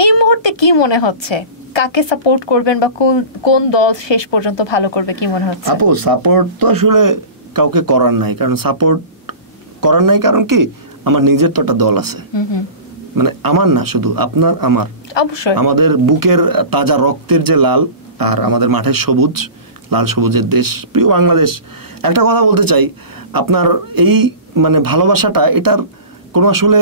এই মুহূর্তে কি মনে হচ্ছে কাকে সাপোর্ট করবেন বা কোন দল শেষ পর্যন্ত ভালো করবে কি মনে হচ্ছে? আপু সাপোর্ট তো আসলে কাউকে করার নাই, কারণ সাপোর্ট করার নাই কারণ কি আমার নিজের তো একটা দল আছে, মানে আমার না শুধু আপনার আমার, অবশ্যই আমাদের বুকের তাজা রক্তের যে লাল আর আমাদের মাঠের সবুজ, লাল সবুজের দেশ প্রিয় বাংলাদেশ। একটা কথা বলতে চাই, আপনার এই মানে ভালোবাসাটা এটার কোনো আসলে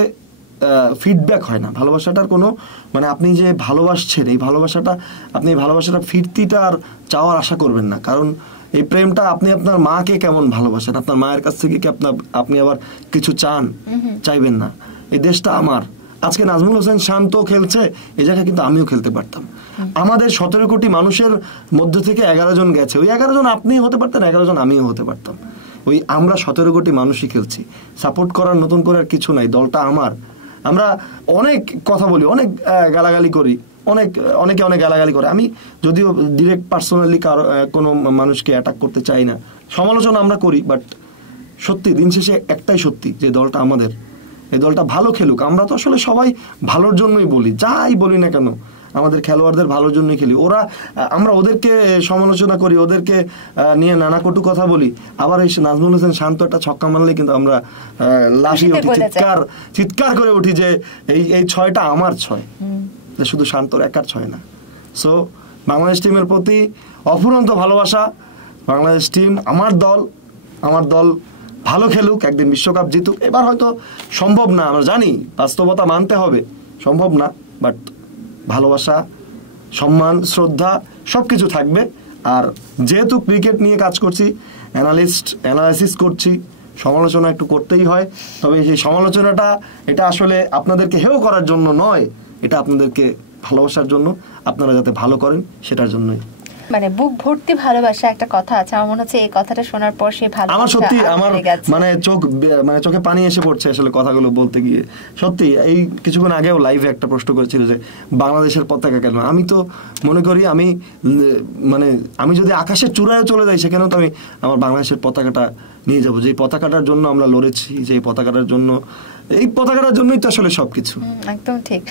ফিডব্যাক হয় না, ভালোবাসাটার কোনো মানে আপনি যে ভালোবাসছেন এই ভালোবাসাটা ফিরতিটা আর চাওয়ার আশা করবেন না, কারণ এই প্রেমটা আপনি আপনার মাকে কেমন ভালোবাসেন, আপনার মায়ের কাছ থেকে কি আপনি আবার কিছু চাইবেন না। এই দেশটা আমার, আজকে নাজমুল হোসেন শান্ত খেলছে এই জায়গায় কিন্তু আমিও খেলতে পারতাম। আমাদের 17 কোটি মানুষের মধ্য থেকে 11 জন গেছে, ওই 11 জন আপনি হতে পারতেন, 11 জন আমিও হতে পারতাম। ওই আমরা 17 কোটি মানুষই খেলছি, সাপোর্ট করার নতুন করে আর কিছু নাই, দলটা আমার। আমরা অনেক কথা বলি, অনেক গালাগালি করি, অনেকে অনেক গালাগালি করে। আমি যদিও ডিরেক্ট পার্সোনালি কোনো মানুষকে অ্যাটাক করতে চাই না, সমালোচনা আমরা করি, বাট সত্যি দিন শেষে একটাই সত্যি যে দলটা আমাদের, এই দলটা ভালো খেলুক। আমরা তো আসলে সবাই ভালোর জন্যই বলি, যাই বলি না কেন আমাদের খেলোয়াড়দের ভালোর জন্যই খেলি। আমরা ওদেরকে সমালোচনা করি, ওদেরকে নিয়ে নানা কটু কথা বলি, আবার এই নাজমুল হোসেন শান্ত একটা ছক্কা মারলে কিন্তু আমরা লাফিয়ে উঠি, চিৎকার করে উঠি যে এই 6টা আমার 6, শুধু শান্তর একার 6 না। সো বাংলাদেশ টিমের প্রতি অফুরন্ত ভালোবাসা। বাংলাদেশ টিম আমার দল ভালো খেলুক, একদিন বিশ্বকাপ জিতুক। এবার হয়তো সম্ভব না, আমরা জানি বাস্তবতা মানতে হবে, সম্ভব না, বাট ভালোবাসা, সম্মান, শ্রদ্ধা সবকিছু থাকবে। আর যেহেতু ক্রিকেট নিয়ে কাজ করছি, অ্যানালাইসিস করছি, সমালোচনা একটু করতেই হয়, তবে সেই সমালোচনাটা এটা আসলে আপনাদেরকে হেয় করার জন্য নয়, এটা আপনাদেরকে ভালোবাসার জন্য, আপনারা যাতে ভালো করেন সেটার জন্যই। মানে বুক ভর্তি ভালোবাসা একটা কথা আছে, আমার মনে হচ্ছে এই কথাটা শোনার পর সেই ভালোবাসা আমার সত্যি আমার মানে চোখে পানি এসে পড়ছে আসলে কথাগুলো বলতে গিয়ে। সত্যি এই কিছুক্ষণ আগেও লাইভে একটা প্রশ্ন করেছিল যে বাংলাদেশের পতাকা কেন, আমি তো মনে করি আমি যদি আকাশের চূড়ায় চলে যাই সেখানেও তো আমি আমার বাংলাদেশের পতাকাটা নিয়ে যাবো, যে পতাকাটার জন্য আমরা লড়েছি, যে এই পতাকাটার জন্যই তো আসলে সবকিছু। একদম ঠিক।